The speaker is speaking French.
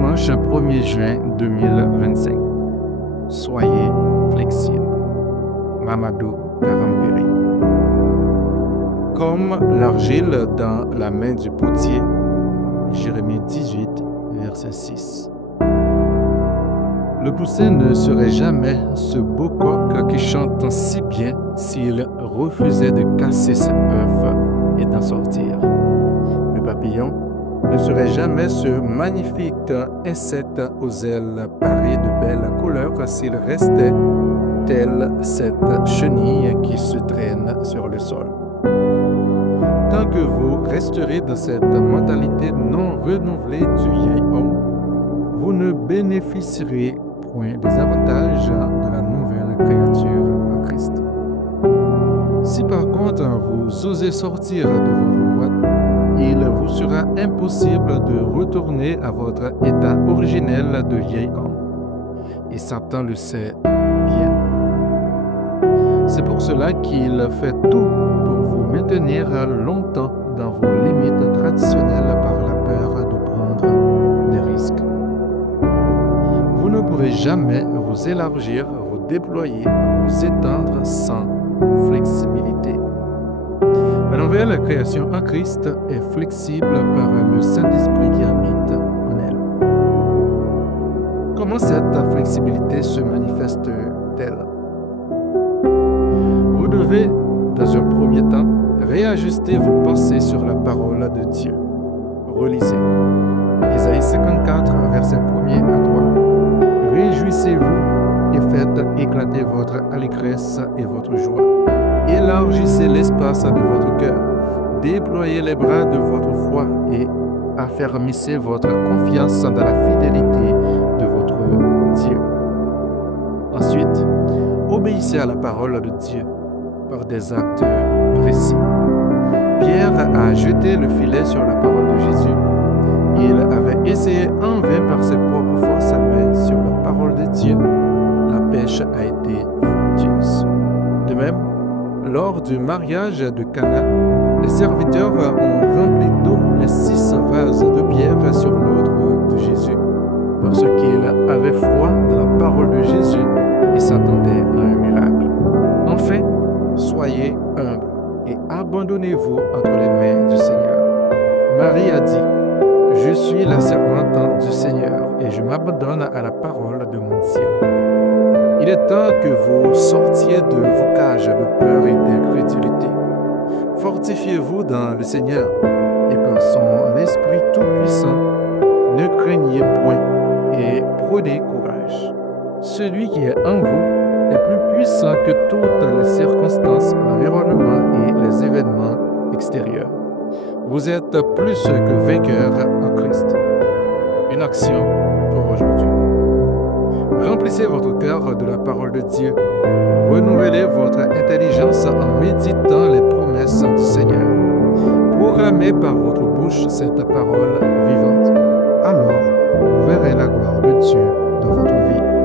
dimanche 1er juin 2025. Soyez flexibles. Mamadou Karambiri. Comme l'argile dans la main du potier. Jérémie 18, verset 6. Le poussin ne serait jamais ce beau coq qui chante si bien s'il refusait de casser ses œufs et d'en sortir. Le papillon ne serait jamais ce magnifique insecte aux ailes parées de belles couleurs s'il restait telle cette chenille qui se traîne sur le sol. Tant que vous resterez dans cette mentalité non renouvelée du vieil homme, vous ne bénéficierez point des avantages de la nouvelle créature en Christ. Si par contre vous osez sortir de vos boîtes, il vous sera impossible de retourner à votre état originel de vieil homme. Et Satan le sait bien. C'est pour cela qu'il fait tout pour vous maintenir longtemps dans vos limites traditionnelles par la peur de prendre des risques. Vous ne pourrez jamais vous élargir, vous déployer, vous étendre sans flexibilité. La nouvelle création en Christ est flexible par le Saint-Esprit qui habite en elle. Comment cette flexibilité se manifeste-t-elle? Vous devez, dans un premier temps, réajuster vos pensées sur la parole de Dieu. Relisez Ésaïe 54, versets 1er à 3. Réjouissez-vous et faites éclater votre allégresse et votre joie. Élargissez l'espace de votre cœur. Déployez les bras de votre foi et affermissez votre confiance dans la fidélité de votre Dieu. Ensuite, obéissez à la parole de Dieu par des actes précis. Pierre a jeté le filet sur la parole de Jésus. Il avait essayé en vain par ses propres forces, mais sur la parole de Dieu, la pêche a été fructueuse. De même, lors du mariage de Cana, les serviteurs ont rempli d'eau les 6 vases de pierre sur l'ordre de Jésus, parce qu'ils avaient foi dans la parole de Jésus et s'attendaient à un miracle. Enfin, soyez humbles et abandonnez-vous entre les mains du Seigneur. Marie a dit, « Je suis la servante du Seigneur et je m'abandonne à la parole de mon Dieu. » Il est temps que vous sortiez de vos cages de peur et d'incrédulité. Fortifiez-vous dans le Seigneur et par son Esprit Tout-Puissant, ne craignez point et prenez courage. Celui qui est en vous est plus puissant que toutes les circonstances, l'environnement et les événements extérieurs. Vous êtes plus que vainqueurs en Christ. Une action pour aujourd'hui. Remplissez votre cœur de la parole de Dieu. Renouvelez votre intelligence en méditant les promesses du Seigneur. Programmez par votre bouche cette parole vivante. Alors, vous verrez la gloire de Dieu dans votre vie.